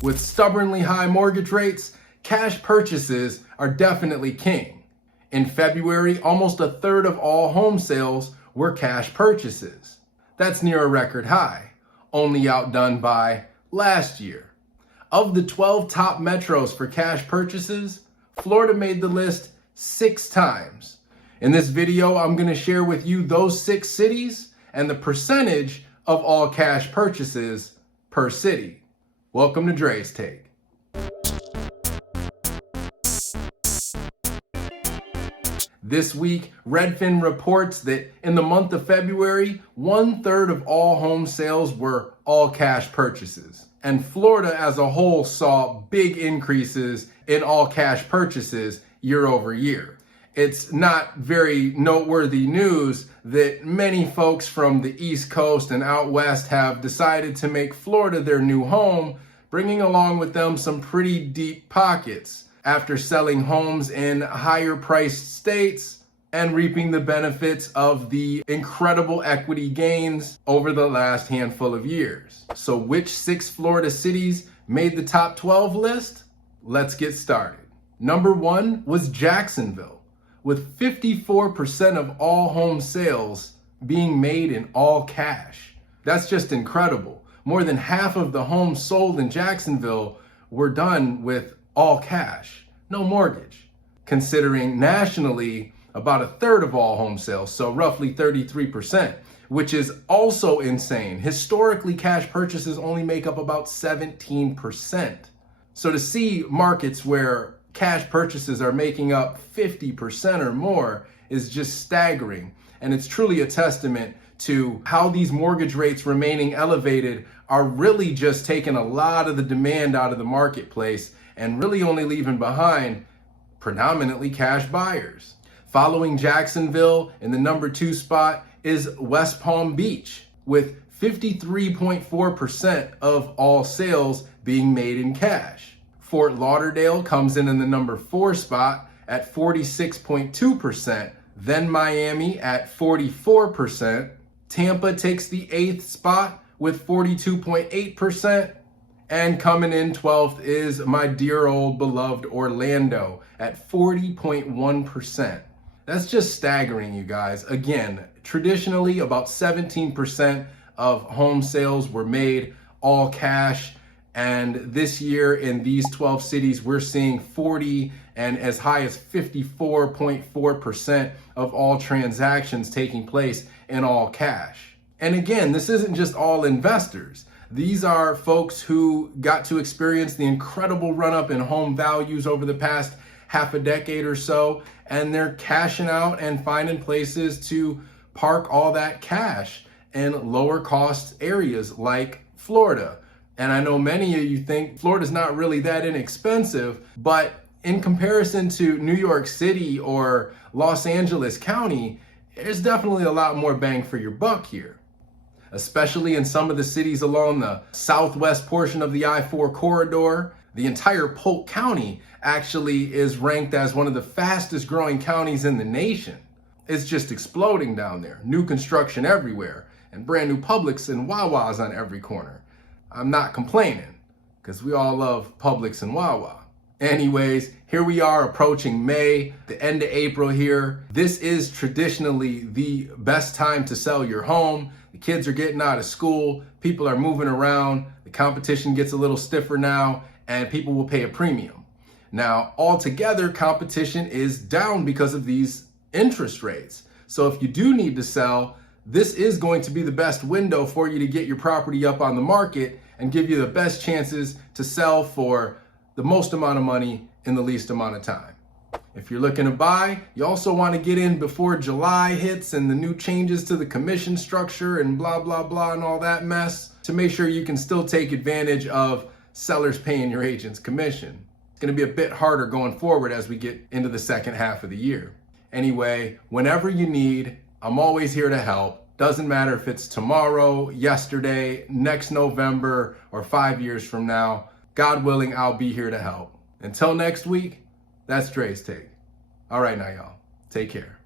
With stubbornly high mortgage rates, cash purchases are definitely king. In February, almost a third of all home sales were cash purchases. That's near a record high, only outdone by last year. Of the 12 top metros for cash purchases, Florida made the list 6 times. In this video, I'm going to share with you those 6 cities and the percentage of all cash purchases per city. Welcome to Dre's Take. This week, Redfin reports that in the month of February, 1/3 of all home sales were all cash purchases. And Florida as a whole saw big increases in all cash purchases year over year. It's not very noteworthy news that many folks from the East Coast and out West have decided to make Florida their new home, bringing along with them some pretty deep pockets after selling homes in higher priced states and reaping the benefits of the incredible equity gains over the last handful of years. So which 6 Florida cities made the top 12 list? Let's get started. Number 1 was Jacksonville, with 54% of all home sales being made in all cash. That's just incredible. More than half of the homes sold in Jacksonville were done with all cash, no mortgage. Considering nationally, about a third of all home sales, so roughly 33%, which is also insane. Historically, cash purchases only make up about 17%. So to see markets where cash purchases are making up 50% or more is just staggering. And it's truly a testament to how these mortgage rates remaining elevated are really just taking a lot of the demand out of the marketplace and really only leaving behind predominantly cash buyers. Following Jacksonville in the number 2 spot is West Palm Beach, with 53.4% of all sales being made in cash. Fort Lauderdale comes in the number 4 spot at 46.2%, then Miami at 44%. Tampa takes the 8th spot with 42.8%. And coming in 12th is my dear old beloved Orlando at 40.1%. That's just staggering, you guys. Again, traditionally about 17% of home sales were made all cash. And this year in these 12 cities, we're seeing 40 and as high as 54.4% of all transactions taking place in all cash. And again, this isn't just all investors. These are folks who got to experience the incredible run-up in home values over the past half a decade or so, and they're cashing out and finding places to park all that cash in lower cost areas like Florida. And I know many of you think Florida's not really that inexpensive, but in comparison to New York City or Los Angeles County, there's definitely a lot more bang for your buck here. Especially in some of the cities along the southwest portion of the I-4 corridor. The entire Polk County actually is ranked as one of the fastest growing counties in the nation. It's just exploding down there. New construction everywhere and brand new Publix and Wawas on every corner. I'm not complaining because we all love Publix and Wawa. Anyways, here we are approaching May, the end of April here. This is traditionally the best time to sell your home. The kids are getting out of school, people are moving around, the competition gets a little stiffer now, and people will pay a premium. Now, altogether, competition is down because of these interest rates. So if you do need to sell, this is going to be the best window for you to get your property up on the market and give you the best chances to sell for the most amount of money in the least amount of time. If you're looking to buy, you also want to get in before July hits and the new changes to the commission structure and blah, blah, blah, and all that mess to make sure you can still take advantage of sellers paying your agent's commission. It's going to be a bit harder going forward as we get into the second half of the year. Anyway, whenever you need, I'm always here to help. Doesn't matter if it's tomorrow, yesterday, next November, or 5 years from now. God willing, I'll be here to help. Until next week, that's Dre's Take. All right now, y'all. Take care.